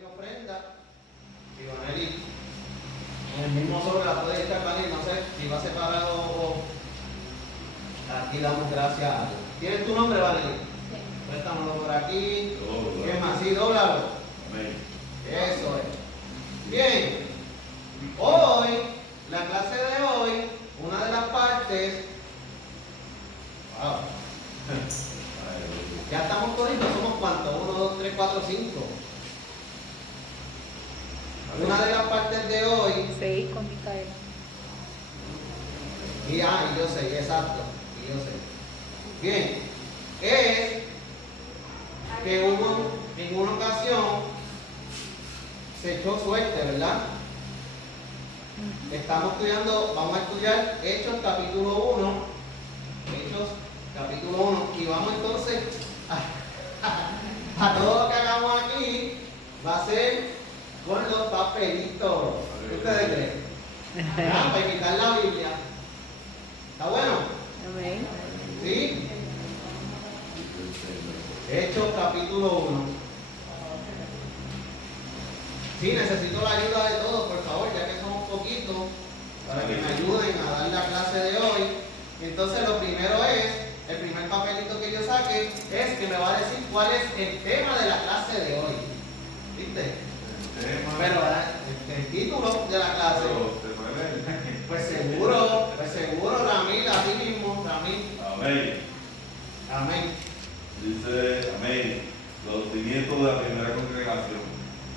mi ofrenda. Ivoneli, en el mismo sobre la puede estar también, no sé si va separado o aquí damos gracias a Dios. ¿Tienes tu nombre, Valeria? Sí. Préstamelo por aquí. ¿Qué más? Sí, dóblalo. Amén. Eso es. Bien. Hoy, la clase de hoy, una de las partes. Wow. Ya estamos toditos, ¿somos cuántos? 1, 2, 3, 4, 5. Una de las partes de hoy. 6 con Micaela. Y yo sé, exacto. Y yo sé. Bien. Es que hubo en una ocasión se echó suerte, ¿verdad? Estamos estudiando, vamos a estudiar Hechos capítulo 1. Hechos capítulo 1. Y vamos entonces a todo lo que hagamos aquí va a ser con los papelitos. ¿Qué ustedes creen? Para imitar la Biblia. ¿Está bueno? Amén. ¿Sí? Hechos capítulo 1. Sí, necesito la ayuda de todos, por favor, ya que somos poquitos, para que me ayuden a dar la clase de hoy. Entonces, lo primero es, el primer papelito que yo saque es que me va a decir cuál es el tema de la clase de hoy. ¿Viste? Pero el título de la clase. Pues seguro, Ramil, así mismo, Ramil. Amén. Amén. Dice, amén, los cimientos de la primera congregación.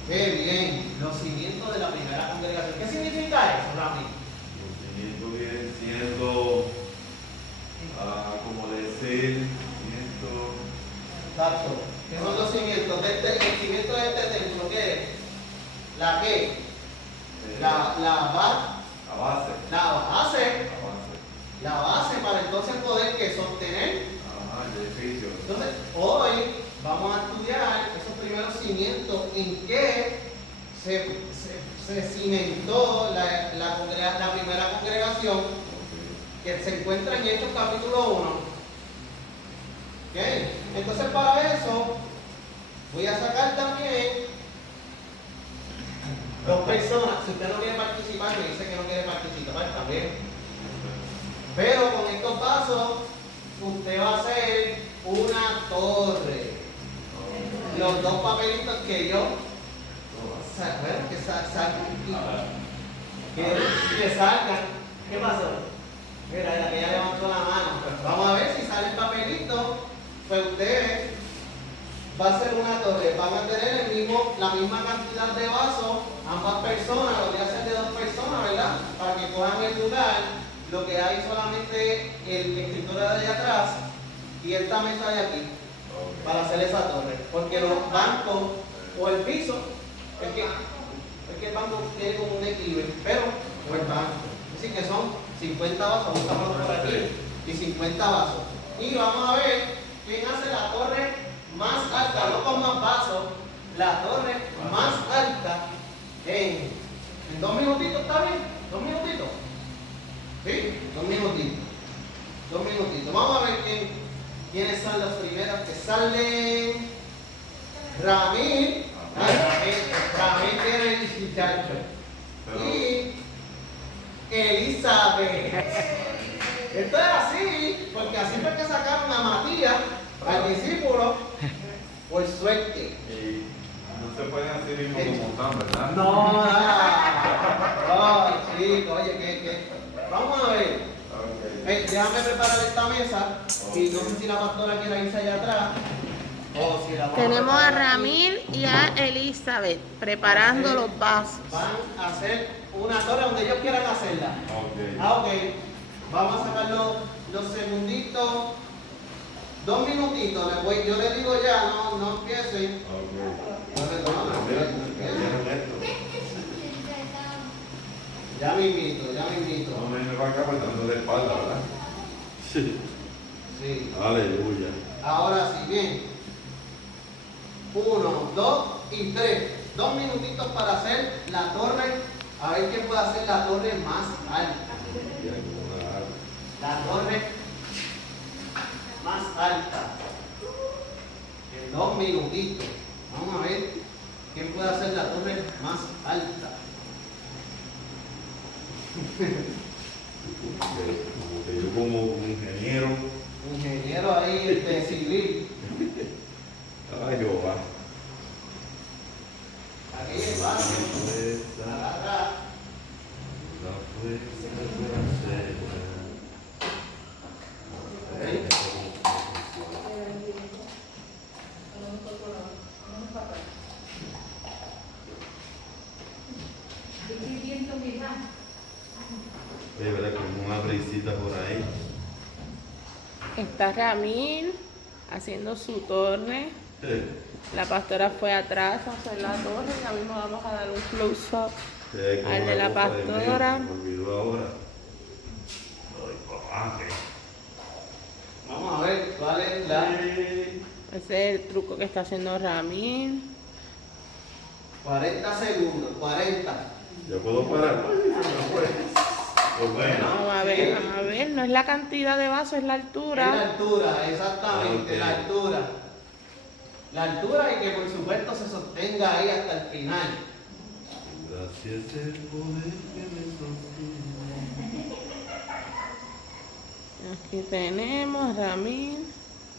Qué bien, los cimientos de la primera congregación. ¿Qué significa eso, Ramil? Los cimientos vienen siendo, como decir, cimientos. Exacto. ¿Qué son los cimientos? El cimiento de este templo, ¿qué es? ¿La qué? La base. La base para entonces poder que sostener. El edificio. Entonces, hoy vamos a estudiar esos primeros cimientos en que se cimentó la primera congregación que se encuentra en Hechos capítulo 1. ¿Okay? Entonces, para eso voy a sacar también dos personas. Si usted no quiere participar, me dice que no quiere participar también. Pero con estos pasos, usted va a hacer una torre. Los dos papelitos que yo bueno, que salgan. Que salgan. ¿Qué pasó? Mira, que ya levantó la mano. Pues vamos a ver si sale el papelito. Pues usted va a hacer una torre. Van a tener la misma cantidad de vasos. Ambas personas, lo voy a hacer de dos personas, ¿verdad? Para que cojan el lugar. Lo que hay solamente el escritorio de allá atrás y esta mesa de aquí para hacer esa torre. Porque los bancos o el piso, es que el banco tiene como un equilibrio, pero o el banco. Así que son 50 vasos, buscamos por aquí, y 50 vasos. Y vamos a ver quién hace la torre más alta, no con más vasos, la torre más alta en 2 minutitos, ¿está bien? 2 minutitos. ¿Sí? 2 minutitos. 2 minutitos. Vamos a ver quiénes son los primeros que salen. Ramil. Ramil tiene el muchacho. Y Elizabeth. Esto es así, porque así fue que sacaron a Matías, al discípulo, por suerte. No se pueden hacer mismo como están, ¿verdad? No, chicos, oye, ¿qué? Vamos a ver. Okay. Déjame preparar esta mesa. Y no sé si la pastora quiere irse allá atrás. O si la vamos Tenemos a preparar aquí. Ramil y a Elizabeth preparando los vasos. Van a hacer una torre donde ellos quieran hacerla. Okay. Ok. Vamos a sacar los segunditos. 2 minutitos. Yo les digo ya, no empiecen. Ya me invito. No me va acá dando de espalda, ¿verdad? Sí. Sí. Aleluya. Ahora sí, bien. 1, 2 y 3. 2 minutitos para hacer la torre. A ver quién puede hacer la torre más alta. La torre más alta. En 2 minutitos. Vamos a ver quién puede hacer la más alta. Como que yo como ingeniero. Ingeniero ahí civil. Ay, Jehová. Aquí va. Agarra. La fuerza de hacer. Oye, ¿verdad? Como una brisita por ahí. Está Ramil haciendo su torre. La pastora fue atrás a hacer la torre. Ya mismo vamos a dar un close-up al de la pastora. Me olvidó ahora. Ay, papá, ¿qué? Vamos a ver cuál es la Ese es el truco que está haciendo Ramil. 40 segundos, 40. ¿Ya puedo parar? Pues bueno. Vamos a ver, no es la cantidad de vasos, es la Es la altura. altura, exactamente, Ok. la altura. La altura y que por supuesto se sostenga ahí hasta el final. Gracias el poder que me sostiene. Aquí tenemos Ramil.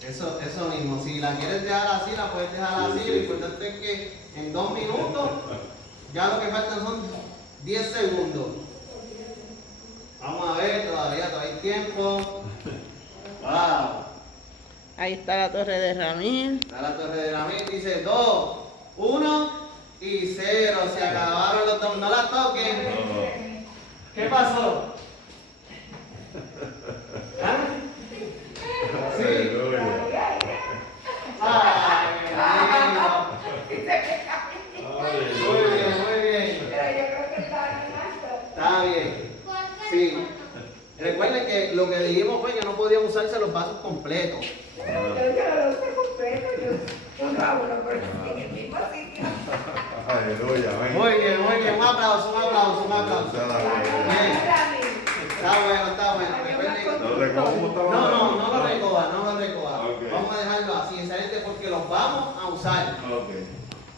Eso mismo, si la quieres dejar así, la puedes dejar así. Lo importante es que en 2 minutos, ya lo que faltan son 10 segundos. Vamos a ver, todavía hay tiempo. Wow. Ahí está la torre de Ramil. Está la torre de la mil, dice 2, 1 y 0. Se acabaron los dos, no la toquen. No. ¿Qué pasó? ¿Ah? Sí. Aleluya. Ay, muy bien, muy bien. Está bien. Sí. Recuerden que lo que dijimos fue que no podían usarse los vasos completos. Aleluya, amén. Muy bien, muy bien. Un aplauso, un aplauso, un aplauso. Bien. Está bueno, está bueno. Recuerden. ¿Lo recojo como estaba? No lo recoja, no lo recoja. Ok. Vamos a dejarlo así, excelente, porque los vamos a usar. Ok.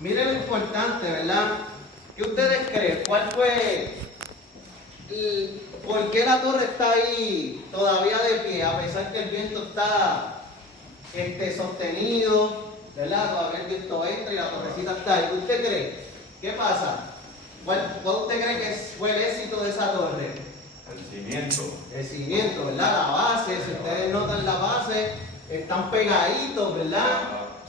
Miren lo importante, ¿verdad? ¿Qué ustedes creen? ¿Cuál fue? ¿Por qué la torre está ahí todavía de pie? A pesar que el viento está sostenido, ¿verdad? Todavía el viento entra y la torrecita está ahí. ¿Qué usted cree? ¿Qué pasa? ¿Cuál usted cree que fue el éxito de esa torre? El cimiento. El cimiento, ¿verdad? La base, si ustedes notan la base, están pegaditos, ¿verdad?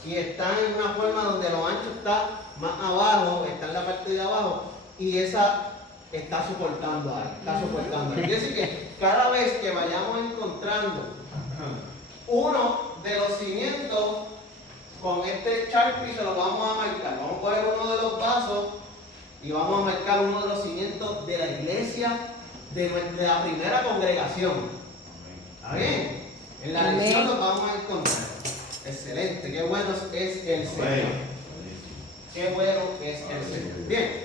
Y están en una forma donde lo ancho está más abajo, está en la parte de abajo, y esa está soportando ahí, está soportando ahí. Quiere decir que cada vez que vayamos encontrando uno de los cimientos, con este Sharpie se lo vamos a marcar. Vamos a coger uno de los vasos y vamos a marcar uno de los cimientos de la iglesia de la primera congregación. ¿Está bien? En la Amén. lección lo vamos a encontrar. Excelente, qué bueno es el Señor. Qué bueno es el Señor. Bien.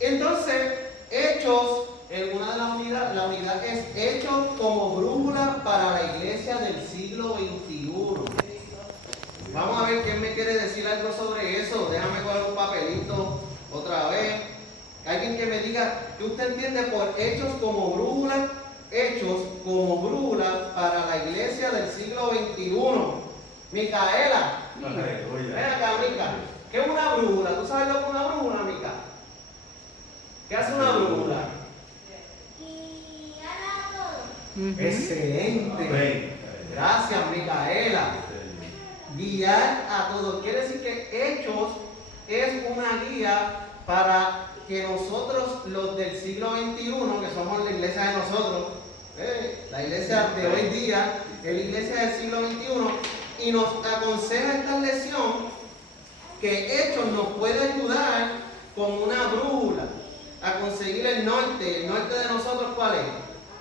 Entonces, Hechos, en una de las unidades, la unidad es Hechos como brújula para la iglesia del siglo XXI. Vamos a ver quién me quiere decir algo sobre eso. Déjame coger un papelito otra vez. Alguien que me diga, ¿qué usted entiende por hechos como brújula? Hechos como brújula para la iglesia del siglo XXI. Micaela, ven acá, Mica. ¿Qué es una brújula? ¿Tú sabes lo que es una brújula, Mica? ¿Qué hace una brújula? Excelente. Gracias, Micaela. Guiar a todos. Quiere decir que Hechos es una guía para que nosotros, los del siglo XXI, que somos la iglesia de nosotros, la iglesia de hoy día, es la iglesia del siglo XXI, y nos aconseja esta lección que Hechos nos puede ayudar con una brújula a conseguir el norte. ¿El norte de nosotros cuál es?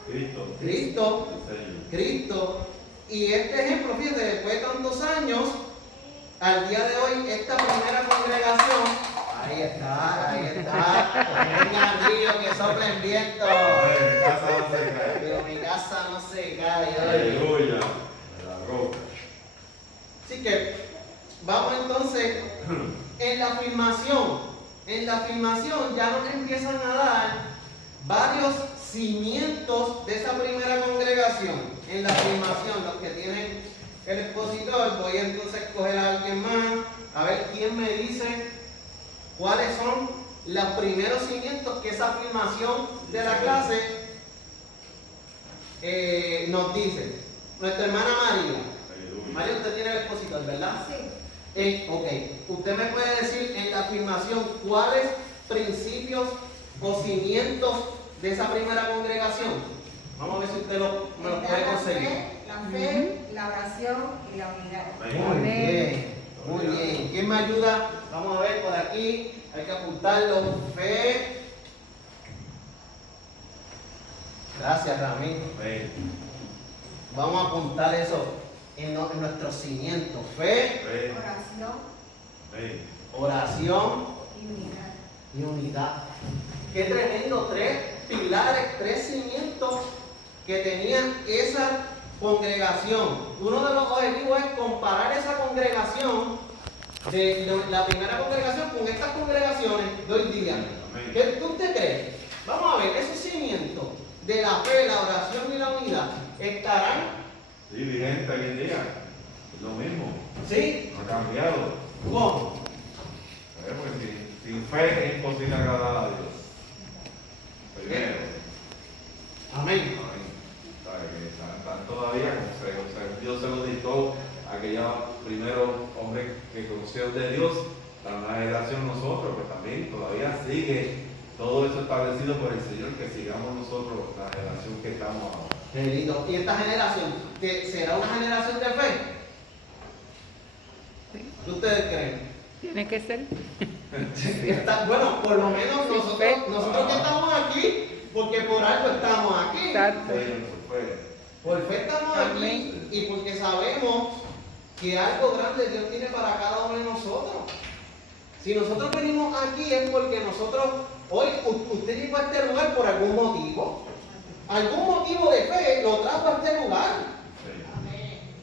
Cristo. Cristo. El Señor. Cristo. Y este ejemplo, fíjate, después de tantos años, al día de hoy, esta primera congregación, ahí está, venga río que sopla el viento, Ay, mi casa no se cae. pero mi casa no se cae hoy. Aleluya. De la roca. Así que, vamos entonces, en la afirmación, en la afirmación ya nos empiezan a dar varios cimientos de esa primera congregación. En la afirmación, los que tienen el expositor, voy entonces a escoger a alguien más, a ver quién me dice cuáles son los primeros cimientos que esa afirmación de la clase nos dice. Nuestra hermana María. María, usted tiene el expositor, ¿verdad? Sí. Ok. Usted me puede decir en la afirmación cuáles principios o cimientos de esa primera congregación. Vamos a ver si usted me los puede conseguir. La fe, la oración y la unidad. Muy bien, muy bien. ¿Quién me ayuda? Vamos a ver por aquí. Hay que apuntarlo. Fe. Gracias, Ramín. Vamos a apuntar eso en nuestros cimientos. Fe, oración y unidad. Qué tremendo, 3 pilares, 3 cimientos que tenían esa congregación. Uno de los objetivos es comparar esa congregación de la primera congregación con estas congregaciones de hoy día. ¿Qué usted cree? Vamos a ver, esos cimientos de la fe, la oración y la unidad estarán. Sí, vigente hoy en día. Es lo mismo. ¿Sí? No ha cambiado. ¿Cómo? Porque sin fe es imposible agradar a Dios. Primero. Amén. Están todavía como Dios se lo dictó a aquellos primeros hombres que conocieron de Dios, la nueva generación nosotros, pues también todavía sigue todo eso establecido por el Señor, que sigamos nosotros la generación que estamos ahora. Querido, ¿y esta generación será una generación de fe? ¿Qué ustedes creen? Tiene que ser. Bueno, por lo menos nosotros que estamos aquí, porque por algo estamos aquí. Exacto. Por fe estamos aquí y porque sabemos que algo grande Dios tiene para cada uno de nosotros. Si nosotros venimos aquí es porque nosotros, hoy usted llegó a este lugar por algún motivo. Algún motivo de fe lo trajo a este lugar.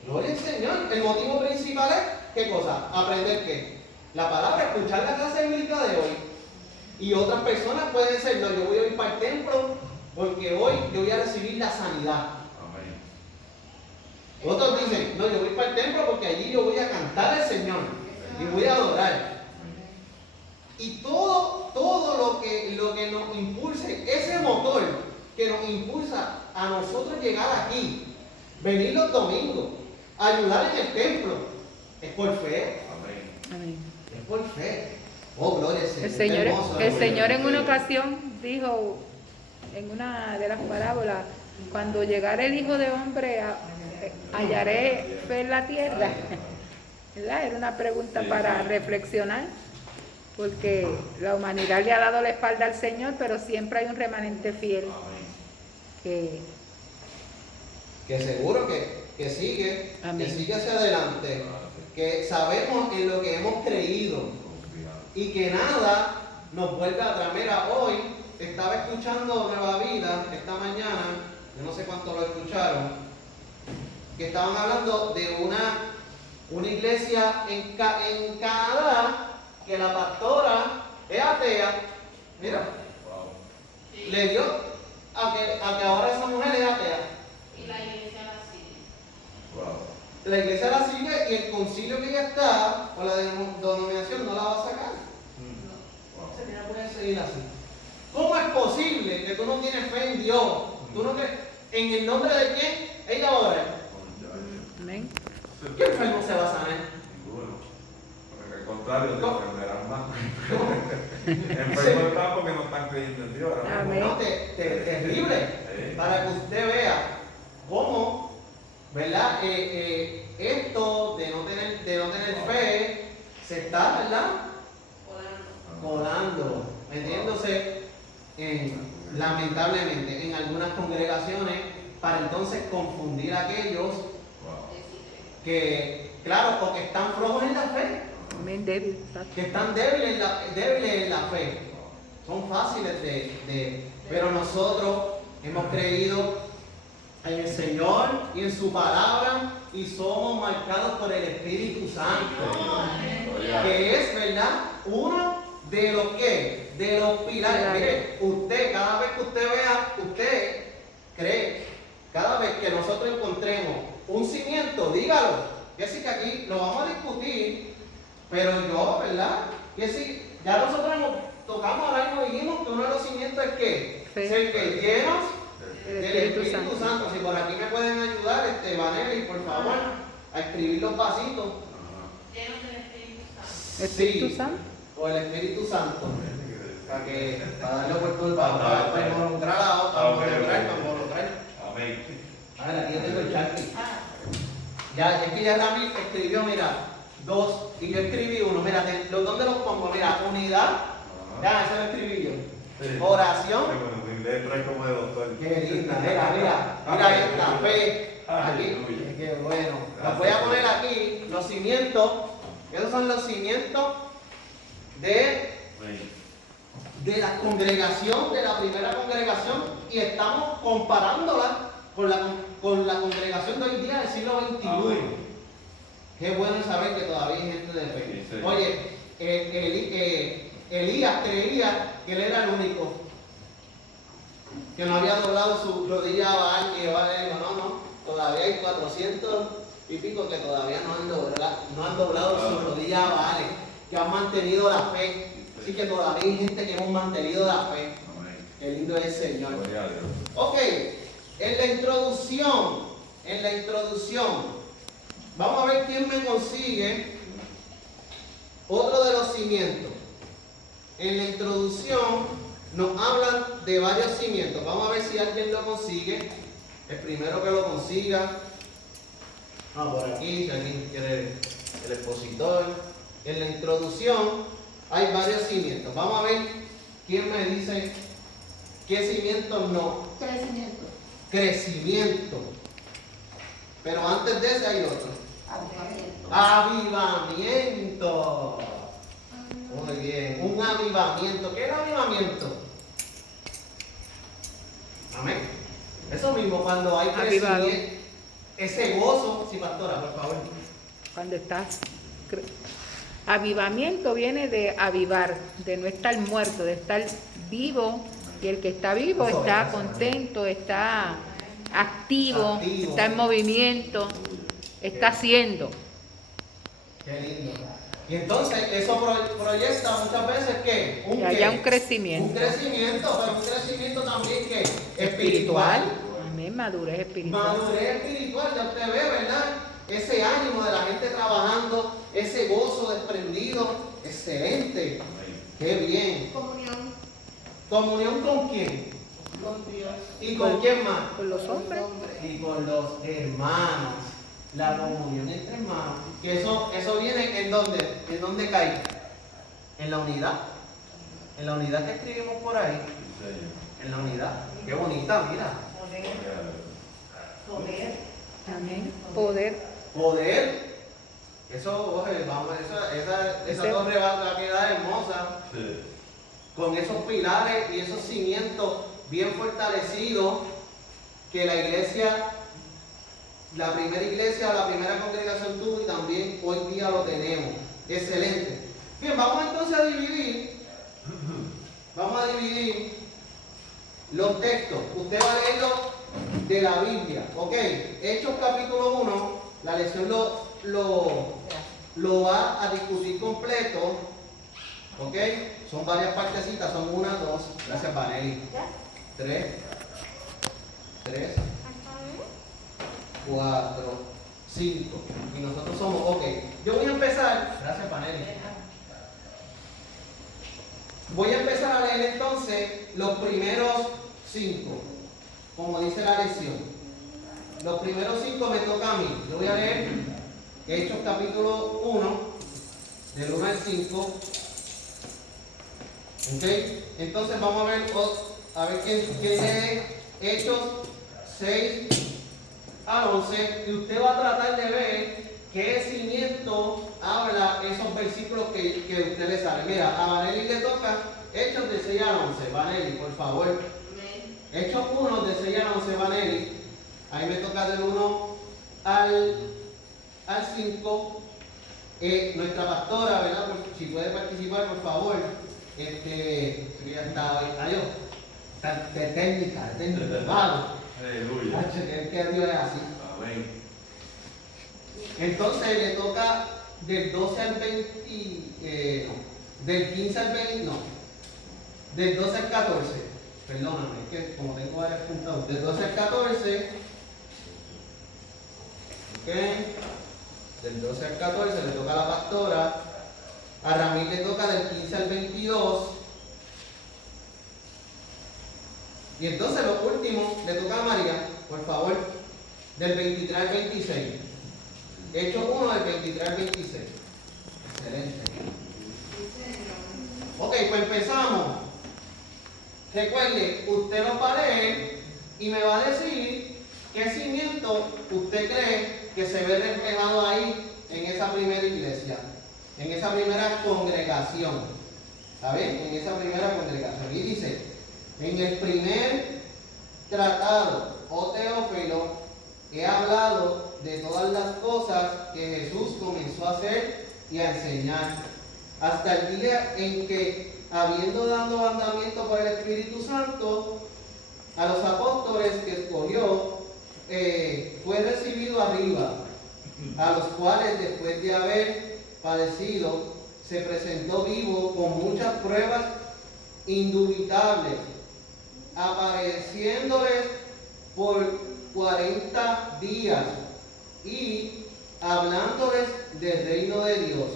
Gloria al Señor. El motivo principal es, ¿qué cosa? Aprender qué. La palabra, escuchar la clase bíblica de hoy. Y otras personas pueden ser, no, yo voy a ir para el templo porque hoy yo voy a recibir la sanidad. Otros dicen, no, yo voy para el templo porque allí yo voy a cantar al Señor y voy a adorar. Y todo lo que nos impulse, ese motor que nos impulsa a nosotros llegar aquí, venir los domingos, ayudar en el templo, es por fe. Amén. Es por fe. Oh, gloria al Señor. El Señor en una ocasión dijo, en una de las parábolas, cuando llegare el Hijo de Hombre, hallaré fe en la tierra. ¿Verdad? Era una pregunta para reflexionar, porque la humanidad le ha dado la espalda al Señor, pero siempre hay un remanente fiel que seguro que sigue, amén, que sigue hacia adelante, que sabemos en lo que hemos creído y que nada nos vuelve atrás. Mira, hoy estaba escuchando Nueva Vida esta mañana, yo no sé cuántos lo escucharon, que estaban hablando de una iglesia en Canadá, que la pastora es atea. Mira, le dio a que ahora esa mujer es atea. Y la iglesia la sigue. La iglesia la sigue y el concilio que ella está, o la denominación, no la va a sacar. Se tiene que seguir así. ¿Cómo es posible que tú no tienes fe en Dios? ¿Tú no crees? ¿En el nombre de quién ella ora? amén. ¿Qué enfermo se va a sanar? Ninguno. Porque al contrario, te ¿Cómo? enfermarán más. Enfermos están porque no están creyendo en Dios. ¿No? Amén. No, terrible. Para que usted vea cómo, ¿verdad? Esto de no tener fe se está, ¿verdad? Podando, metiéndose lamentablemente en algunas congregaciones para entonces confundir a aquellos que, claro, o que están flojos en la fe, Amén, débil. que están débiles en la fe. Son fáciles pero nosotros hemos creído en el Señor y en su palabra y somos marcados por el Espíritu Santo, que es, ¿verdad?, uno ¿De lo qué? De los pilares. Mire, usted, cada vez que usted vea, usted cree, cada vez que nosotros encontremos un cimiento, dígalo. Que sí que aquí lo vamos a discutir, pero yo, ¿verdad? Que sí, ya nosotros tocamos ahora mismo y dijimos que uno de los cimientos es que Fe. ser que llenos El del Espíritu Santo. Si por aquí me pueden ayudar, Vanelli, por favor, a escribir los pasitos. Llenos del Espíritu Santo. Espíritu Sí, Santo. o el Espíritu Santo. Para darle oportunidad, para involucrar, para involucrar. Amén. A ver, aquí yo tengo el charqui. Ya, es que ya Rami escribió, mira, 2, y yo escribí 1. Mira, ¿dónde los pongo? Mira, unidad. Ya, eso lo escribí yo. Oración. Letra es como de doctor. Qué linda, mira esta fe. Aquí, qué bueno. Los voy a poner aquí, los cimientos. Esos son los cimientos de la congregación, de la primera congregación, y estamos comparándola con la congregación de hoy día del siglo XXI. Amén. Qué bueno saber que todavía hay gente de fe. Sí, sí. Oye, Elías creía que él era el único que no había doblado su rodilla a Baal, y Baal le dijo, no, todavía hay 400 y pico que todavía no han doblado su rodilla a Baal, que han mantenido la fe. Así que todavía hay gente que hemos mantenido la fe. Amén. Qué lindo es el Señor. Gloria a Dios. Ok, en la introducción, vamos a ver quién me consigue otro de los cimientos. En la introducción nos hablan de varios cimientos. Vamos a ver si alguien lo consigue. El primero que lo consiga. Por aquí, si alguien quiere el expositor. En la introducción hay varios cimientos. Vamos a ver quién me dice qué cimientos no. Crecimiento. Crecimiento. Pero antes de ese hay otro. Avivamiento. Avivamiento. Muy bien. Un avivamiento. ¿Qué es el avivamiento? Amén. Eso mismo, cuando hay Avivado. crecimiento. Ese gozo. Sí, pastora, por favor. Cuando estás. Avivamiento viene de avivar, de no estar muerto, de estar vivo. Y el que está vivo Eso está es. contento, está activo, Activo. está en movimiento, está haciendo. Qué lindo. Y entonces eso proyecta muchas veces que Que haya un crecimiento. Un crecimiento, pero un crecimiento también que espiritual. Amén, madurez espiritual. Madurez espiritual, ya usted ve, ¿verdad? Ese ánimo de la gente trabajando, ese gozo desprendido, excelente. Amén. Qué bien. Comunión. ¿Comunión con quién? Con Dios. ¿Y con quién más? Con los hombres. Y con los hermanos. La comunión entre hermanos. Que eso viene ¿en dónde? ¿En dónde cae? En la unidad. En la unidad que escribimos por ahí. Sí, Señor. En la unidad. Qué bonita, mira. Poder. Gloria a Dios. Poder. Amén. Poder. Poder. Eso, oye, vamos, esa torre va a quedar hermosa. Sí. Con esos pilares y esos cimientos bien fortalecidos que la iglesia, la primera iglesia, la primera congregación tuvo, y también hoy día lo tenemos. Excelente. Bien, vamos entonces a dividir los textos. Usted va a leerlo de la Biblia, ¿ok? Hechos capítulo 1, la lección lo va a discutir completo. ¿Ok? Son varias partecitas, son 1, 2. Gracias, Vanelli. 3, 4, 5. Y nosotros somos, ok. Yo voy a empezar. Gracias, Vanelli. Voy a empezar a leer entonces los primeros 5, como dice la lección. Los primeros 5 me toca a mí. Yo voy a leer Hechos capítulo 1, del 1 al 5. ¿Ok? Entonces vamos a ver quién lee Hechos 6 al 11, y usted va a tratar de ver qué cimiento habla esos versículos que usted le sale. Mira, a Vanelli le toca Hechos de 6 al 11. Vanelli, por favor. Amén. Hechos 1 de 6 al 11, Vanelli. Ahí me toca del 1 al 5. Nuestra pastora, ¿verdad? Si puede participar, por favor. sí que ya estaba ahí. Adiós. Técnica, vamos. Aleluya. Que Dios es así. Amén. Entonces le toca del 12 al 20, del 15 al 20, no, del 12 al 14, perdóname, es que como tengo varios puntos, del 12 al 14, ok, del 12 al 14 le toca a la pastora, a Ramírez le toca del 15 al 22, y entonces lo último le toca a María, por favor, del 23 al 26. Hechos 1 del 23 al 26. Excelente. Ok, pues empezamos. Recuerde, usted lo va a leer y me va a decir qué cimiento usted cree que se ve reflejado ahí en esa primera iglesia, en esa primera congregación. ¿Está bien? En esa primera congregación. Y dice, en el primer tratado, oh Teófilo, he hablado de todas las cosas que Jesús comenzó a hacer y a enseñar, hasta el día en que, habiendo dado mandamiento por el Espíritu Santo a los apóstoles que escogió, fue recibido arriba, a los cuales después de haber padecido, se presentó vivo con muchas pruebas indubitables, apareciéndoles por 40 días y hablándoles del reino de Dios.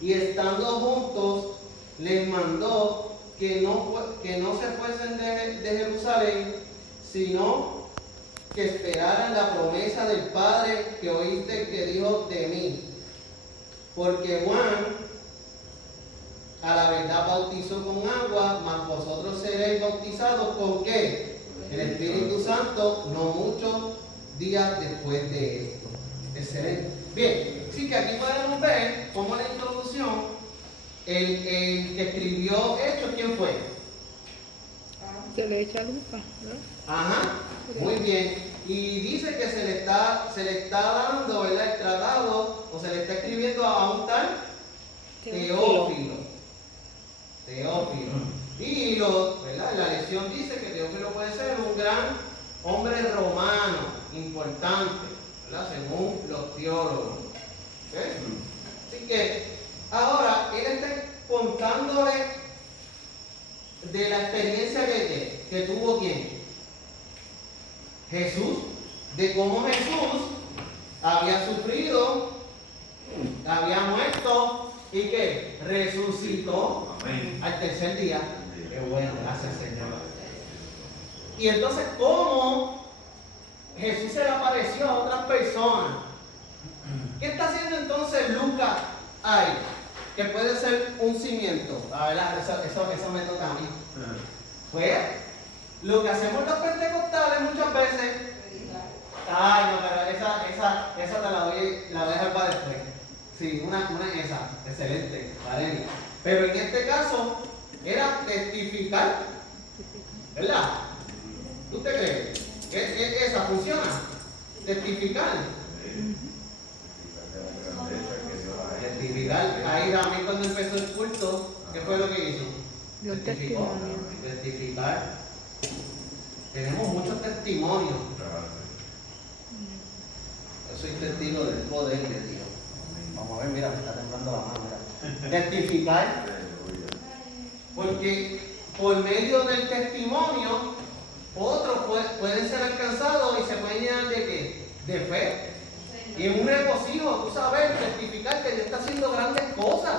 Y estando juntos, les mandó que no se fuesen de Jerusalén, sino que esperaran la promesa del Padre que oíste que dijo de mí. Porque Juan a la verdad bautizó con agua, mas vosotros seréis bautizados ¿con qué? El Espíritu Santo, no muchos días después de esto. Excelente. Bien, sí que aquí podemos ver como la introducción, el que escribió Hechos, ¿quién fue? Se le echa Lucas, ¿no? Ajá, muy bien. Y dice que se le está dando, ¿verdad?, el tratado, o se le está escribiendo a un tal Teófilo. Y ¿verdad?, la lección dice que Teófilo puede ser un gran hombre romano, importante, ¿verdad?, según los teólogos. ¿Okay? Así que ahora él está contándole de la experiencia que tuvo quién, Jesús, de cómo Jesús había sufrido, había muerto y que resucitó. Amén. Al tercer día. Qué bueno, gracias Señor. Y entonces, ¿cómo Jesús se le apareció a otras personas? ¿Qué está haciendo entonces Lucas ahí? Que puede ser un cimiento. La verdad, eso me toca a mí. Pues, lo que hacemos los pentecostales muchas veces. Ay, no, pero esa te la voy a dejar para después. Sí, una esa. Excelente, Valeria. Pero en este caso, era testificar. ¿Verdad? ¿Tú te crees? ¿Que esa funciona? Testificar. Testificar. Ahí Ramírez cuando empezó el culto, ¿qué fue lo que hizo? Los Testificó. testimonios. Testificar. Tenemos muchos testimonios. Yo soy testigo del poder de Dios. Vamos a ver, mira, me está temblando la mano. Mira. Testificar. Porque por medio del testimonio, otros pueden ser alcanzados y se pueden llenar de ¿qué? De fe. Y en un regocijo, tú sabes, testificar que Dios está haciendo grandes cosas.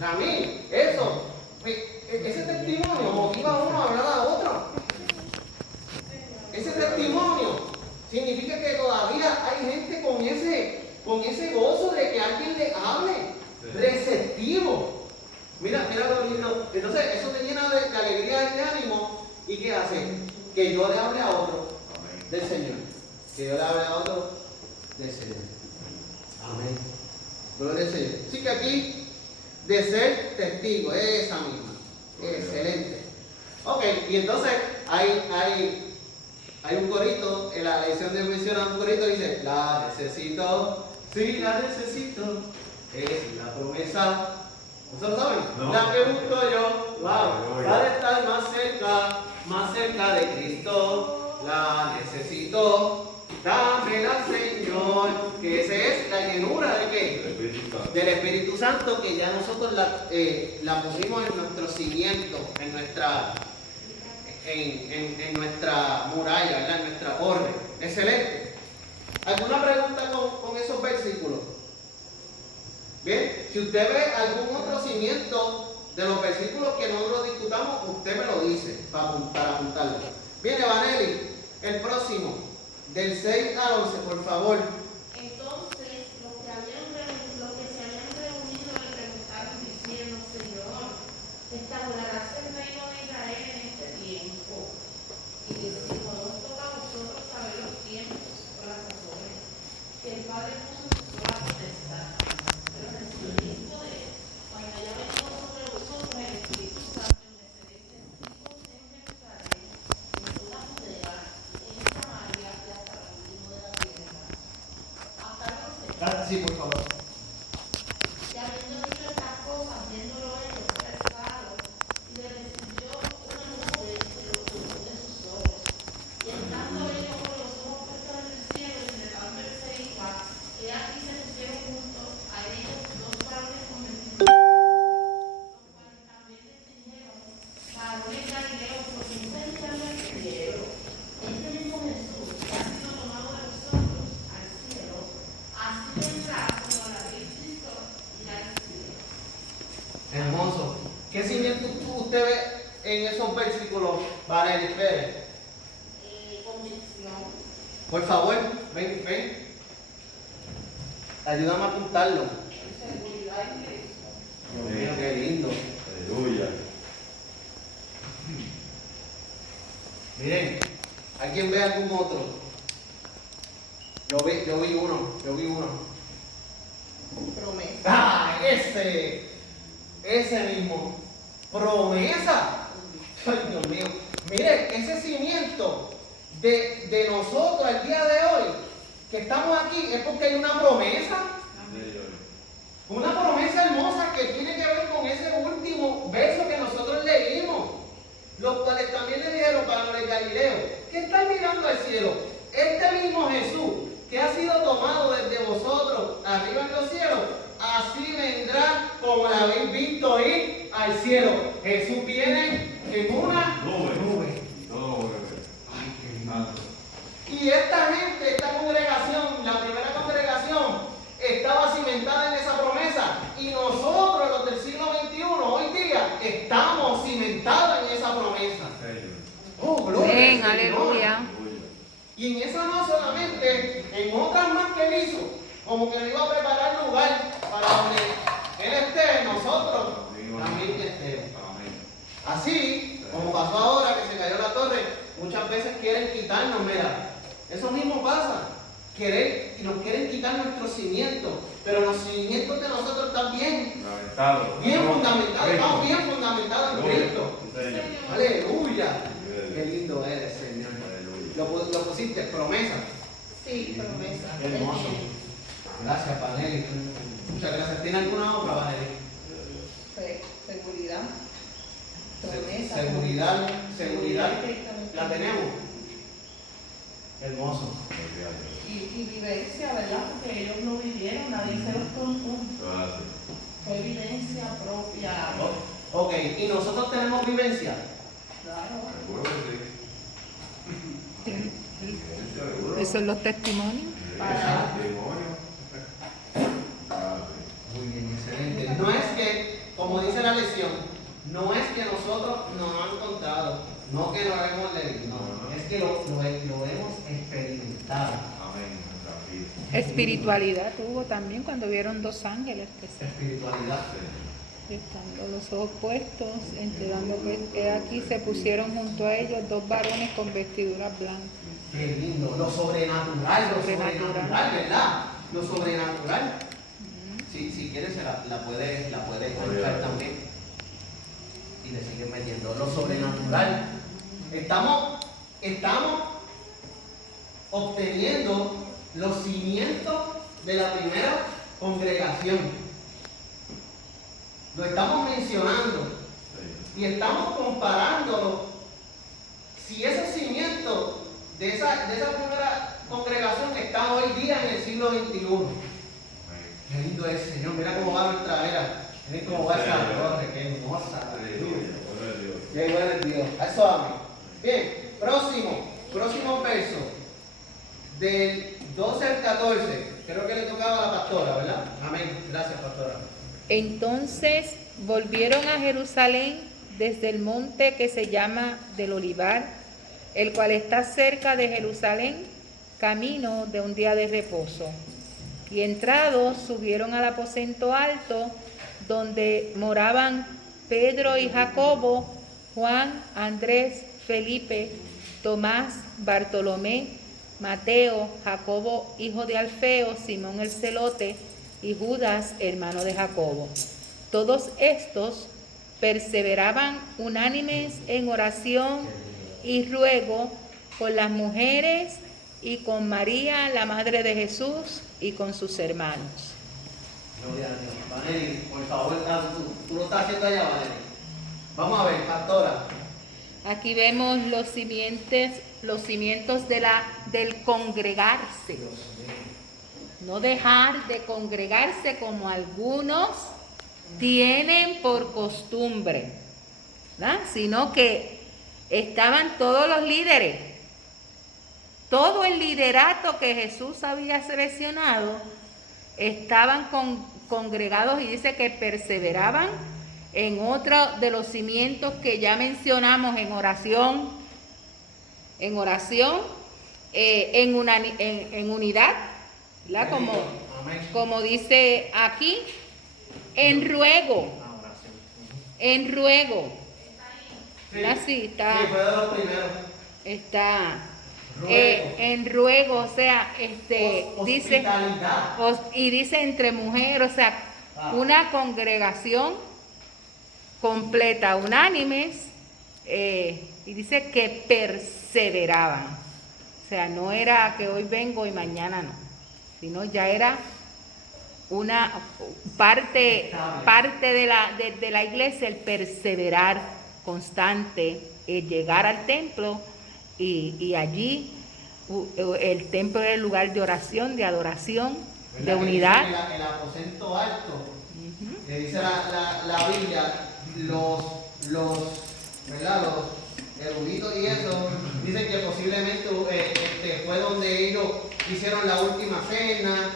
A mí, eso, ese testimonio motiva a uno a hablar a otro. Ese testimonio significa que todavía hay gente con ese gozo de que alguien le hable, receptivo. Mira lo lindo. Entonces, eso te llena de alegría y de ánimo. ¿Y qué hace? Que yo le hable a otro del Señor. Que yo le hable a otro del Señor. Amén. Gloria al Señor. Así que aquí, de ser testigo, esa misma. Excelente. Ok, y entonces hay un corito, en la edición de menciona un corito, dice, la necesito, sí la necesito, es la promesa ¿Ustedes lo saben? No. La que busco yo, wow, Aleluya. para estar más cerca de Cristo, la necesito. Dámela, Señor, que esa es la llenura de qué? El Espíritu Santo. Del Espíritu Santo, que ya nosotros la pusimos en nuestro cimiento, en nuestra muralla, ¿verdad? En nuestra torre. Excelente. ¿Alguna pregunta con esos versículos? Bien, si usted ve algún otro cimiento de los versículos que nosotros discutamos, usted me lo dice para apuntarlo. Bien, Evaneli, el próximo, del 6 al 11, por favor. Entonces, los que se habían reunido le preguntaron diciendo, Señor, ¿establecerás el reino de Israel en este tiempo? Y dice, no nos toca a vosotros saber los tiempos o las razones que el Padre puso en su sola potestad. Pero recibiréis poder cuando haya venido sobre vosotros el Espíritu Santo y me seréis testigos en Jerusalén, en toda Judea, en Samaria y hasta lo último de la tierra. Hasta los Sí, por favor. y habiendo dicho estas cosas, viéndolo ellos, fue alzado, y le recibió una nube de los ojos de sus ojos. Y estando ellos con los ojos puestos en el cielo, y celebrando el se iba, he aquí se pusieron juntos a ellos dos varones con vestiduras, los cuales también les dijeron, varones galileos, ¿por qué ustedes están al cielo? Este mismo Jesús, que ha sido tomado de vosotros al cielo, así vendrá como la ley Cristo irá al cielo. Hermoso. ¿Qué cimiento usted ve en esos versículos, Valeria Pérez? Convicción, Por favor, ven. Ayúdame a apuntarlo. seguridad en Cristo. Dios mío, qué lindo. Aleluya. Miren, ¿alguien ve algún otro? Yo vi uno. Promesa. ¡Ah! Ese mismo. Promesa. Ay, Dios mío. Miren, ese cimiento de nosotros el día de hoy, que estamos aquí, es porque hay una promesa. Una promesa hermosa que tiene que ver con ese último verso que nosotros leímos. Los cuales también le dijeron para los galileos, ¿qué están mirando al cielo? Este mismo Jesús, que ha sido tomado desde vosotros arriba en los cielos, así vendrá como la habéis visto ir al cielo. Jesús viene en una nube. No, Ay, qué lindo. nada. Y esta gente, esta congregación, la primera congregación, estaba cimentada en esa promesa. Y nosotros, los del siglo XXI, hoy día, estamos cimentados en esa promesa. Oh, gloria Amén, al Señor. aleluya. Y en esa no solamente, en otras más que él hizo, como que le iba a preparar lugar para donde él esté, nosotros también estemos. Amén. Así, como pasó ahora que se cayó la torre, muchas veces quieren quitarnos, mira, eso mismo pasa, y nos quieren quitar nuestros cimientos, pero los cimientos de nosotros están bien fundamentados, estamos bien fundamentados en Cristo. Aleluya, qué lindo eres, Señor. Lo pusiste, promesa. Sí, promesa. Hermoso. Gracias, Vanelli. Muchas gracias. ¿Tiene alguna otra, Vanelli? Fe, seguridad. Promesa. Seguridad. ¿La tenemos? Hermoso. y vivencia, ¿verdad? Porque ellos lo vivieron, nadie se los contó. Fue evidencia propia. Ok, ¿y nosotros tenemos vivencia? Claro. Esos son los testimonios. Muy bien, excelente. No es que, como dice la lección, no es que nosotros nos han encontrado, no que lo hemos leído, no, es que lo hemos experimentado. Espiritualidad hubo también cuando vieron dos ángeles que se Espiritualidad. estando los ojos puestos, entregando que aquí se pusieron junto a ellos dos varones con vestiduras blancas. Qué lindo, lo sobrenatural, ¿verdad? Lo sobrenatural. Si quieres, la puedes escuchar también. Y le siguen metiendo. Lo sobrenatural. Estamos obteniendo los cimientos de la primera congregación. Lo estamos mencionando y estamos comparándolo. Si esos cimientos de esa primera congregación están hoy día en el siglo XXI. Qué lindo es, Señor. Mira cómo va nuestra era. Miren cómo va esa torre. Qué hermosa. Qué bueno es Dios. A eso amén. Bien, próximo verso. Del 12 al 14. Creo que le tocaba a la pastora, ¿verdad? Amén. Gracias, pastora. Entonces volvieron a Jerusalén desde el monte que se llama del Olivar, el cual está cerca de Jerusalén, camino de un día de reposo. Y entrados subieron al aposento alto, donde moraban Pedro y Jacobo, Juan, Andrés, Felipe, Tomás, Bartolomé, Mateo, Jacobo, hijo de Alfeo, Simón el celote, y Judas, hermano de Jacobo. Todos estos perseveraban unánimes en oración y ruego con las mujeres y con María, la madre de Jesús, y con sus hermanos. Gloria a Dios. Vanelli, por favor, tú lo estás haciendo allá, Vanelli. Vamos a ver, pastora. Aquí vemos los cimientos del congregarse. No dejar de congregarse como algunos tienen por costumbre, ¿verdad? Sino que estaban todos los líderes, todo el liderato que Jesús había seleccionado, estaban congregados, y dice que perseveraban en otro de los cimientos que ya mencionamos, en oración, en unidad, ¿verdad? Como dice aquí, en ruego. Sí, fue de los primeros. Está Ruego. en ruego, o sea, dice, Hospitalidad. y dice entre mujeres, o sea, una congregación completa, unánimes, y dice que perseveraban. O sea, no era que hoy vengo y mañana no, sino ya era una parte de la iglesia, el perseverar constante, el llegar al templo, y allí el templo era el lugar de oración, de adoración, de unidad. El aposento alto, que dice la Biblia, los eruditos y eso, dicen que posiblemente fue donde ellos hicieron la última cena,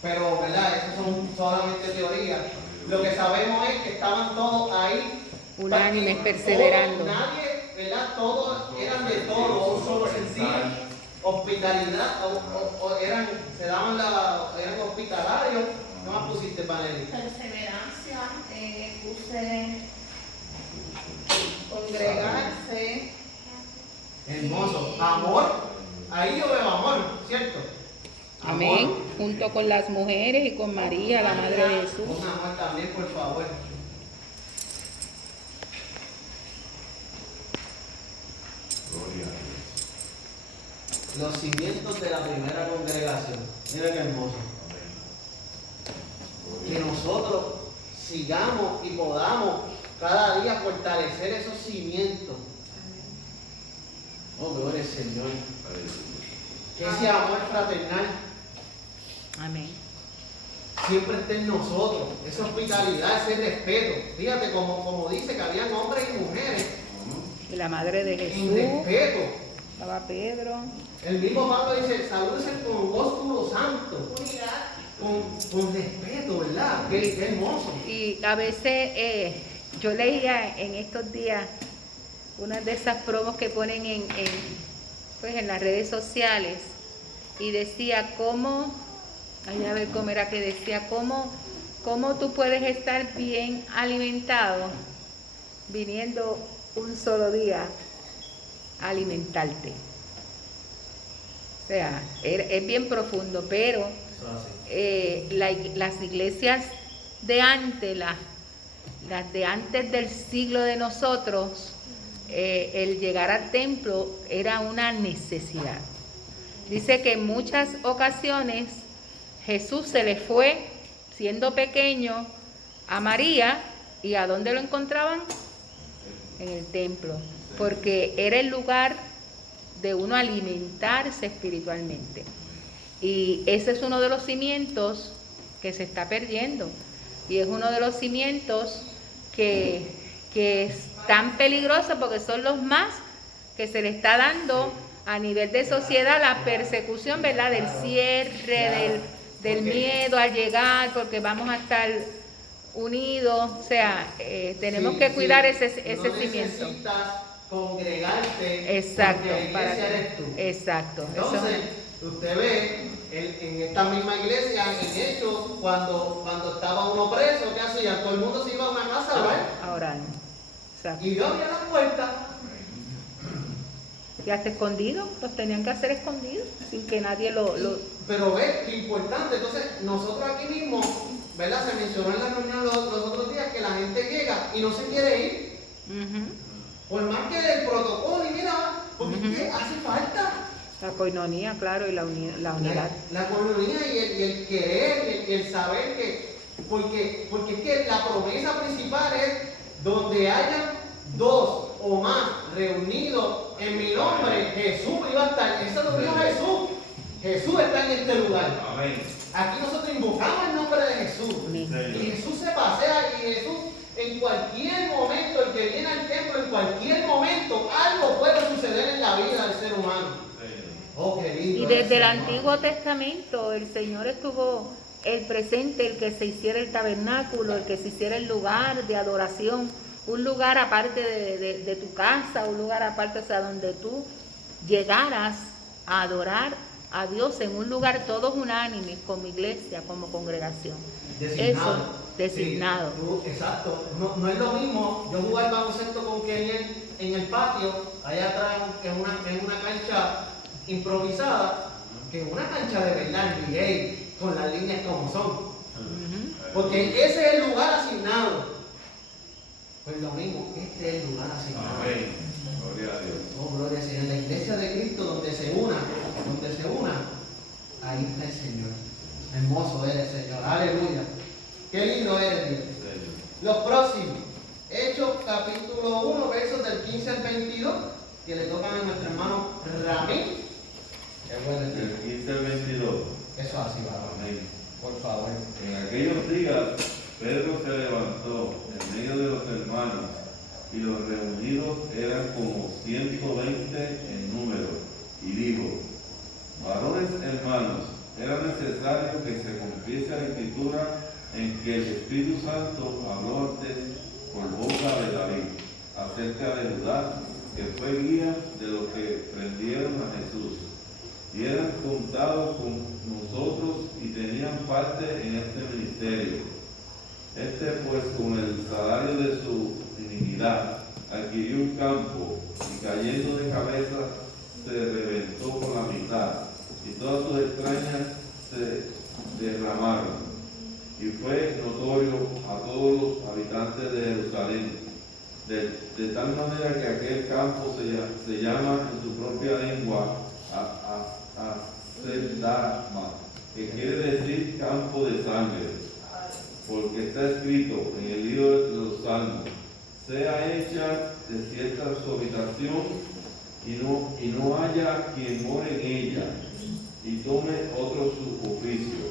pero ¿verdad? Eso son solamente teorías. Lo que sabemos es que estaban todos ahí, unánimes, perseverando. Nadie, ¿verdad? Todos eran de todo, un solo sentir, hospitalidad, eran hospitalarios. ¿Qué más pusiste, Vanelli? Perseverancia, puse congregarse. Hermoso. Amor. Ahí yo veo amor, ¿cierto? Amén. Amor. Junto con las mujeres y con María, la madre de Jesús. Un amor también, por favor. Gloria a Dios. Los cimientos de la primera congregación. Mira qué hermoso. Que nosotros sigamos y podamos cada día fortalecer esos cimientos. Oh, gloria al Señor. Que ese amor fraternal Amén. siempre esté en nosotros. Esa hospitalidad, ese respeto. Fíjate como dice que habían hombres y mujeres Y la madre de en Jesús, respeto. estaba Pedro. El mismo Pablo dice, salúdense con gozo santo. Unidad. Con respeto, ¿verdad? Qué hermoso. Y a veces yo leía en estos días una de esas promos que ponen en las redes sociales, y decía cómo, a ver cómo era que decía, cómo tú puedes estar bien alimentado viniendo un solo día a alimentarte. O sea, es bien profundo, pero las iglesias de antes, las de antes del siglo de nosotros, el llegar al templo era una necesidad. Dice que en muchas ocasiones Jesús se le fue, siendo pequeño, a María ¿Y a dónde lo encontraban? En el templo, porque era el lugar de uno alimentarse espiritualmente. Y ese es uno de los cimientos que se está perdiendo. Y es uno de los cimientos que es tan peligroso porque son los más que se le está dando a nivel de sociedad, la persecución, ¿verdad? Del cierre, del miedo al llegar, porque vamos a estar unidos. O sea, tenemos que cuidar ese cimiento. Necesitas congregarte. Exacto, porque la iglesia eres tú. exacto. Entonces, usted ve en esta misma iglesia, en Hechos, cuando estaba uno preso, ¿qué hacían? Todo el mundo se iba a una casa a orar. A orar. Exacto. Y Dios abría la puerta. Y hasta escondidos, los tenían que hacer escondidos, sin que nadie lo... Pero ve, qué importante. Entonces, nosotros aquí mismo, ¿verdad? Se mencionó en la reunión los otros días que la gente llega y no se quiere ir. Por más que el protocolo y mira, porque es que hace falta. La coinonía, claro, y la unidad. La coinonía y el querer, y el saber que, porque es que la promesa principal es donde hayan dos o más reunidos en mi nombre, Jesús iba a estar. Eso lo dijo Jesús. Jesús está en este lugar. Amén. Aquí nosotros invocamos el nombre de Jesús. Y Jesús se pasea y Jesús en cualquier momento, el que viene al templo, en cualquier momento, algo puede suceder en la vida del ser humano. Oh, qué lindo. Y desde el Antiguo Testamento el Señor estuvo el presente, el que se hiciera el tabernáculo, el que se hiciera el lugar de adoración, un lugar aparte de tu casa, un lugar aparte, o sea, donde tú llegaras a adorar a Dios en un lugar todos unánimes, como iglesia, como congregación. Designado. Eso, designado. Sí, exacto. No es lo mismo yo jugar baloncesto con Keniel en el patio, allá atrás en una cancha improvisada, que en una cancha de verdad, NBA, con las líneas como son. Porque ese es el lugar asignado. Pues lo mismo, este es el lugar asignado. Amén. Gloria a Dios. Oh, gloria al Señor. En la iglesia de Cristo, donde se una, ahí está el Señor. Hermoso eres, Señor. Aleluya. Qué lindo eres, Dios. Los próximos. Hechos capítulo 1, versos del 15 al 22, que le tocan a nuestro hermano Ramín. Qué bueno es Dios. Del 15 al 22. Eso así va. Amén. Por favor. En aquellos días, Pedro se levantó en medio de los hermanos, y los reunidos eran como 120 en número, y dijo: varones hermanos, era necesario que se cumpliese la escritura en que el Espíritu Santo habló antes por boca de David, acerca de Judá, que fue guía de los que prendieron a Jesús, y eran contados con nosotros y tenían parte en este ministerio. Este pues, con el salario de su iniquidad, adquirió un campo, y cayendo de cabeza se reventó por la mitad, y todas sus extrañas se derramaron. Y fue notorio a todos los habitantes de Jerusalén, de tal manera que aquel campo se llama en su propia lengua Aceldama, que quiere decir campo de sangre, porque está escrito en el libro de los Salmos: sea hecha desierta su habitación, y no haya quien more en ella, y tome otro su oficio.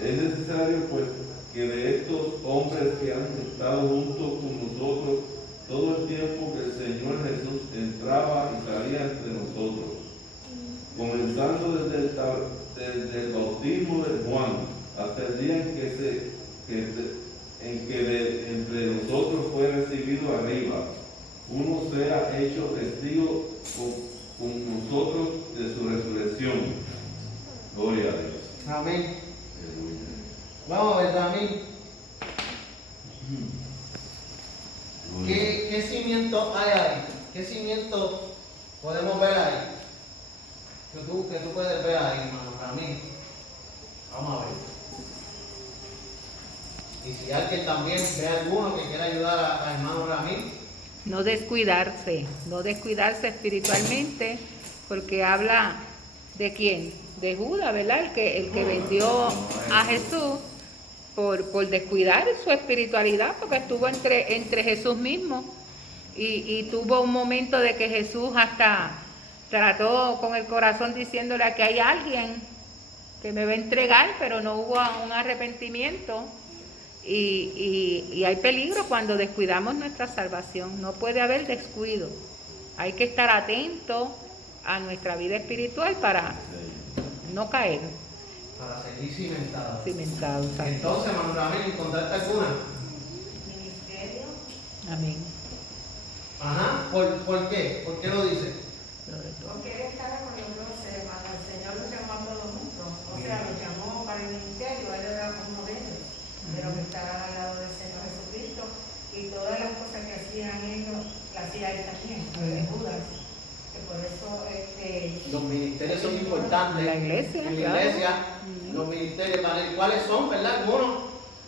Es necesario pues que de estos hombres que han estado juntos con nosotros todo el tiempo que el Señor Jesús entraba y salía entre nosotros, comenzando desde el bautismo de Juan hasta el día en que de entre nosotros fue recibido arriba, uno sea hecho testigo con nosotros de su resurrección. Gloria a Dios. Amén. Vamos a ver, Ramín. ¿Qué cimiento hay ahí? ¿Qué cimiento podemos ver ahí? Que tú puedes ver ahí, hermano Ramín. Vamos a ver. Y si alguien también ve alguno que quiera ayudar a hermano Ramín. No descuidarse espiritualmente, porque habla de quién, de Judas, ¿verdad? El que vendió a Jesús, por descuidar su espiritualidad, porque estuvo entre Jesús mismo y tuvo un momento de que Jesús hasta trató con el corazón diciéndole que hay alguien que me va a entregar, pero no hubo un arrepentimiento. Y hay peligro cuando descuidamos nuestra salvación. No puede haber descuido. Hay que estar atento a nuestra vida espiritual para no caer. Para seguir cimentado. Cimentado, exacto. Entonces, Manuel Ramírez, ¿encontraste alguna? Ministerio. Amén. Ajá. ¿Por qué? ¿Por qué lo dice? Porque él estaba con los 12, cuando el Señor los llamó a todos juntos. O sea, los llamó para el ministerio, él era uno de ellos, pero que estaban al lado del Señor Jesucristo. Y todas las cosas que hacían ellos, las hacía él también, Judas. Que por eso, Los ministerios son importantes. La iglesia, En la claro. iglesia, los ministerios, ¿cuáles son, verdad? Algunos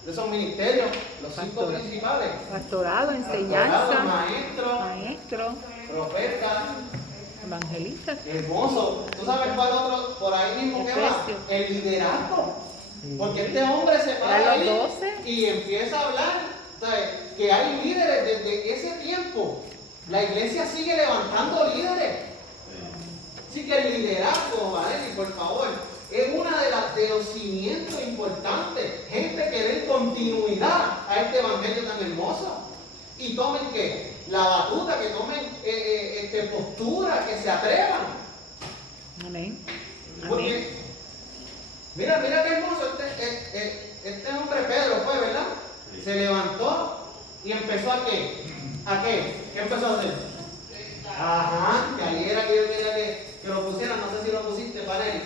de esos ministerios, los 5 Pastor. principales. Pastorado, Pastorado, enseñanza, maestro, profeta. evangelista. Hermoso. ¿Tú sabes cuál otro por ahí mismo que va? Efesios. El liderazgo. Porque este hombre se para Eran ahí los 12. y empieza a hablar. ¿Sabes? Que hay líderes desde ese tiempo. La iglesia sigue levantando líderes. Así que el liderazgo, Valeria, por favor, es una de los cimientos importantes. Gente que dé continuidad a este evangelio tan hermoso. Y tomen ¿qué? La batuta, que tomen postura, que se atrevan. Amén. Porque, Amén. mira qué hermoso, este hombre Pedro fue, ¿verdad? Se levantó y empezó ¿a qué? ¿A qué? ¿Qué empezó a hacer? Ajá, que ahí era que yo quería que lo pusieran, no sé si lo pusiste para él.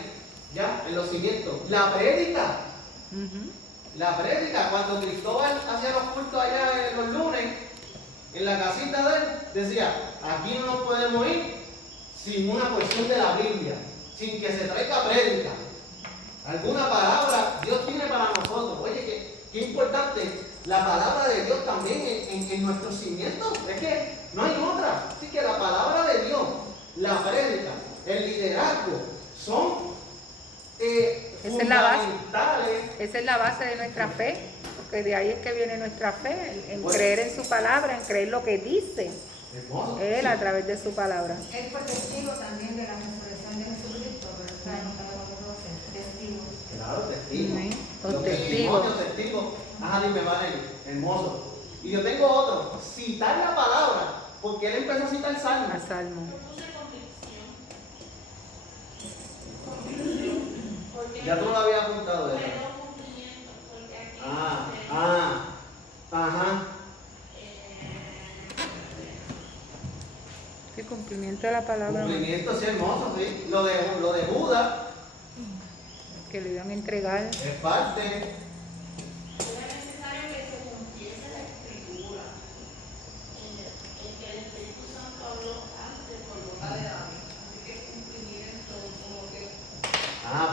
Ya, en los cimientos. La prédica. Ujú. La prédica, cuando Cristóbal hacía los cultos allá los lunes, en la casita de él, decía, aquí no nos podemos ir sin una porción de la Biblia, sin que se traiga prédica. Alguna palabra Dios tiene para nosotros. Oye, qué importante la palabra de Dios también en nuestros cimientos. Es que no hay otra. Así que la palabra de Dios, la prédica, el liderazgo, son Esa es la base. fundamentales. Esa es la base de nuestra fe, porque de ahí es que viene nuestra fe, en Bueno. creer en su palabra, en creer lo que dice Hermoso. Él Sí. a través de su palabra. él fue testigo también de la resurrección de Jesucristo, pero está anotado con los 12, testigo. Claro, testigos. Amén. Los Los testigos. testigos. Ajá, dime, vale, hermoso. Y yo tengo otro, citar la palabra, porque él empezó a citar A salmos. Salmo. Puse convicción. Porque Ya tú lo habías apuntado de eso. pero cumplimiento, porque aquí Ajá. Sí, cumplimiento de la palabra Cumplimiento, sí, hermoso, sí. Lo de Judas que le iban a entregar. es parte. era necesario que se cumpliese la escritura, en que el Espíritu Santo habló antes por boca de David. Así que cumplimiento, como que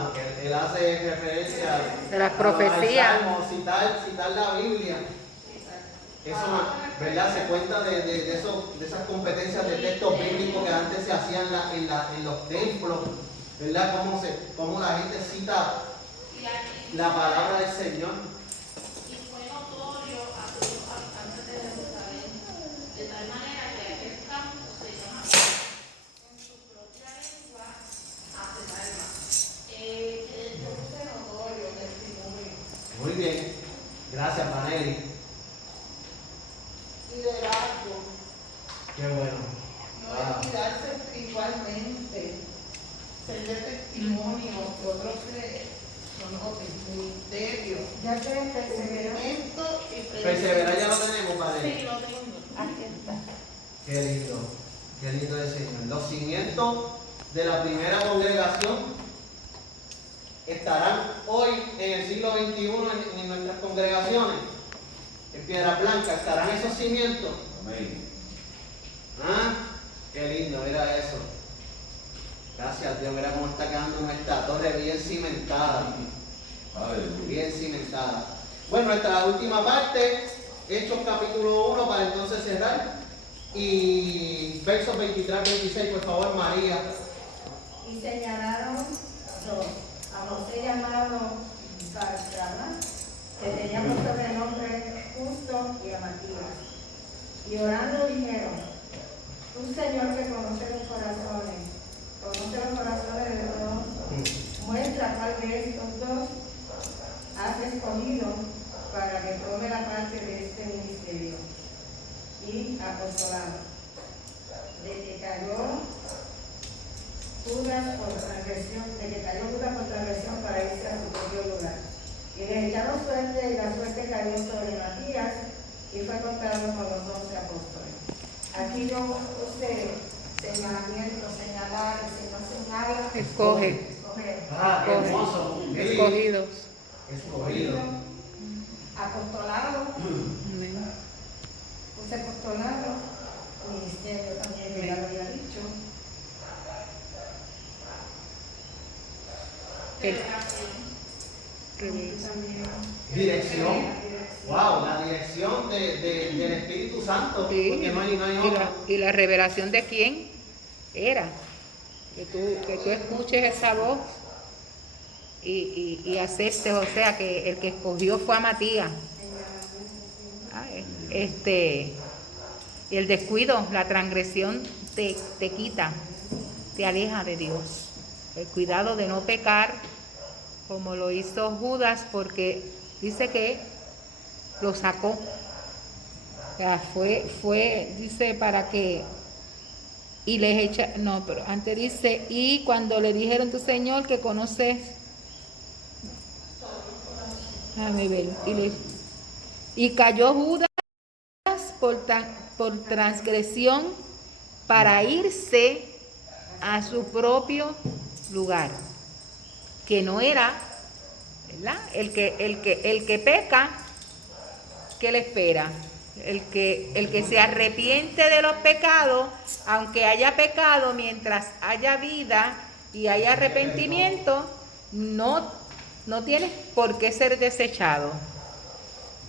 Porque él hace referencia De las a- profecías. al Salmo, citar la Biblia. Eso, ¿verdad? Se cuenta de esas competencias de textos bíblicos que antes se hacían en los templos, ¿verdad? Cómo la gente cita y aquí la palabra del Señor. y fue notorio a todos los habitantes de Jerusalén, de tal manera que aquel campo se llama en su propia lengua Acetalma. Yo puse notorio, testimonio. Muy bien. Gracias, Maneli. Liderazgo, Qué bueno. no olvidarse espiritualmente, ser de testimonio, que otros se conocen, ministerio, Ya que perseveró. cumplimiento y Perseverar ya lo tenemos, Sí, Maneli. lo tengo. Aquí está. Qué lindo es Señor. Los cimientos de la primera congregación estarán hoy en el siglo XXI en nuestras congregaciones. En Piedra Blanca estarán esos cimientos. Amén. Qué lindo, mira eso. Gracias Dios, mira cómo está quedando nuestra torre bien cimentada. Aleluya. Bien cimentada. Bueno, nuestra última parte, Hechos capítulo 1, para entonces cerrar. Y versos 23-26, por favor, María. Y señalaron dos, a José llamado Barrabás que teníamos sobrenombre Justo y a Matías. Y orando dijeron, tú Señor que conoces los corazones de todos, muestra cuál de estos dos has escogido para que tome la parte de este ministerio y apostolado, de que cayó Judas por transgresión para irse a su propio lugar. Y les echaron suerte y la suerte cayó sobre Matías y fue contado con los 11 apóstoles. Aquí yo puse señalamiento, señalar, el Señor señala, Escoge. escoger. Ah, qué Escoge. hermoso. Sí. Escogidos. Escogido. Apostolado, Amén. puse apostolado, ministerio también, que ya lo había dicho. Revelación. También. Dirección. Dirección. Wow, la dirección del Espíritu Santo. Sí. Porque no hay Y otro. y la revelación de quién era. Que tú escuches esa voz y aceptes, o sea, que el que escogió fue a Matías. Ah, y el descuido, la transgresión te quita, te aleja de Dios. El cuidado de no pecar, como lo hizo Judas, porque dice que lo sacó. O sea, fue, dice, para que, y les echa, no, pero antes dice, y cuando le dijeron tu Señor que conoces, déjame ver, y cayó Judas por transgresión para irse a su propio lugar, que no era, ¿verdad? El que peca, ¿qué le espera? El que se arrepiente de los pecados, aunque haya pecado, mientras haya vida y haya arrepentimiento, no tienes por qué ser desechado.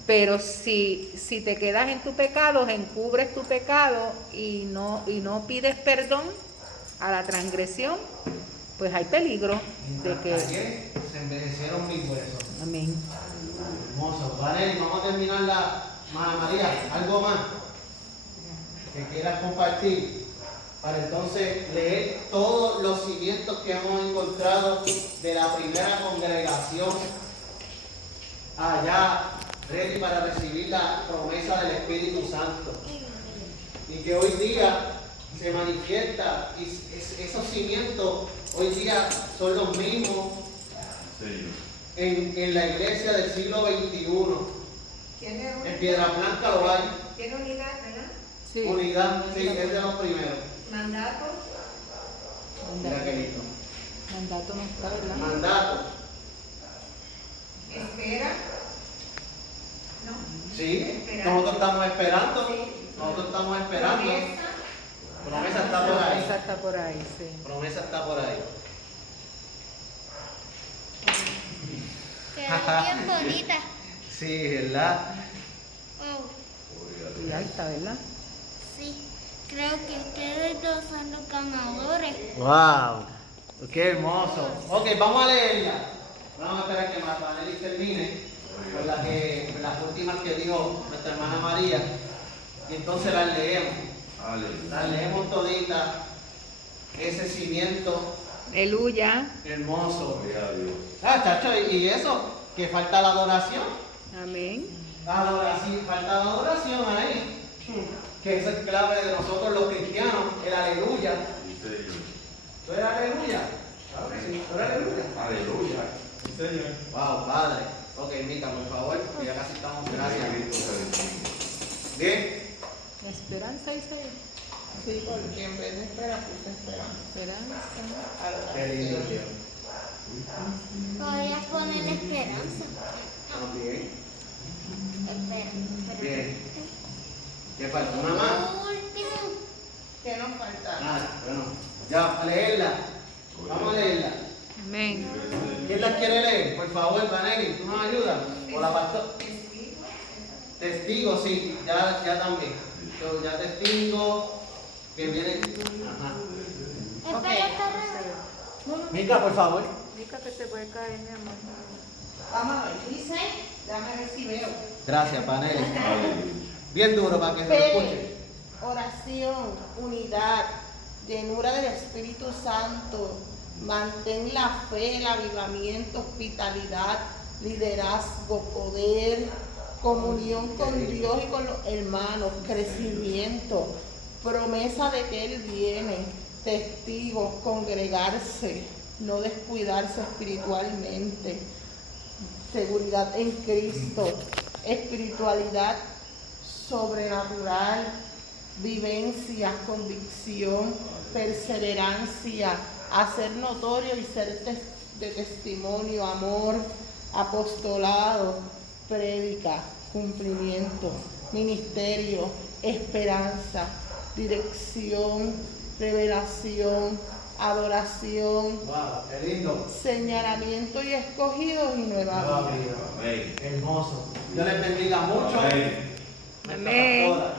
Pero si te quedas en tu pecado, encubres tu pecado y no pides perdón a la transgresión, pues hay peligro de que... Ayer se envejecieron mis huesos. Amén. Hermoso. Vale, vamos a terminar la María. ¿Algo más que quieras compartir? Para entonces leer todos los cimientos que hemos encontrado de la primera congregación allá, ready para recibir la promesa del Espíritu Santo. Y que hoy día se manifiesta, y esos cimientos hoy día son los mismos en la iglesia del siglo XXI. ¿Tiene En Piedra Blanca lo hay. Tiene unidad, ¿verdad? Sí. Unidad, sí, es de los primeros. Mandato, Mira qué lindo. Mandato no está, ¿verdad? Mandato. espera. ¿No? Sí, Esperando. nosotros estamos esperando. Sí. Nosotros estamos esperando. Promesa, Promesa está por ahí. Esa está por ahí, sí. Promesa está por ahí. Quedó bien bonita. Sí, ¿verdad? Wow. Y alta, ¿verdad? Sí, creo que ustedes dos son los ganadores. ¡Wow! ¡Qué hermoso! Ok, vamos a leerla. Vamos a esperar que Marvanelli termine con las últimas que dijo nuestra hermana María. Y entonces las leemos. Las leemos toditas. Ese cimiento Aleluya. hermoso. Gloria a Dios. Ah, chacho, y eso, que falta la adoración. Amén. La adoración, falta la adoración ahí. Que esa es clave de nosotros los cristianos, el aleluya. Sí, Señor. ¿Tú eres aleluya? Claro que sí, tú eres aleluya. Aleluya. Sí, Señor. Wow, Padre. Ok, Mica, por favor, que ya casi estamos. Gracias. Cristo se bendiga. Bien. La esperanza, Isaías. Sí, porque en vez de esperar, puse esperanza. Esperanza. Qué lindo, Dios. Podrías poner esperanza. Bien. Espera. Bien. ¿Qué falta? ¿Una más? Último. ¿Qué nos falta? Ah, bueno. Ya, a leerla. Vamos a leerla. Amén. ¿Quién las quiere leer? Por favor, Vanelli, ¿tú nos ayudas? O la pastora. Testigo, sí, ya también. Yo ya testigo que viene. Ajá. Espera, está raro. Mica, por favor. Mica, que te puede caer, mi amor. Vamos a ver, dice, déjame ver si veo. Gracias, Paneli. Bien duro para que se lo escuche. Fe, oración, unidad, llenura del Espíritu Santo. Mantén la fe, el avivamiento, hospitalidad, liderazgo, poder, comunión con Dios y con los hermanos, crecimiento, promesa de que Él viene, testigos, congregarse, no descuidarse espiritualmente, seguridad en Cristo, espiritualidad sobrenatural, vivencia, convicción, perseverancia, hacer notorio y ser de testimonio, amor, apostolado, prédica, cumplimiento, ministerio, esperanza, dirección, revelación, adoración, Wow, qué lindo. señalamiento y escogidos y nueva Nueva vida. vida. Amén. Hermoso. Dios les bendiga mucho. Amén. Nuestra Amén. pastora.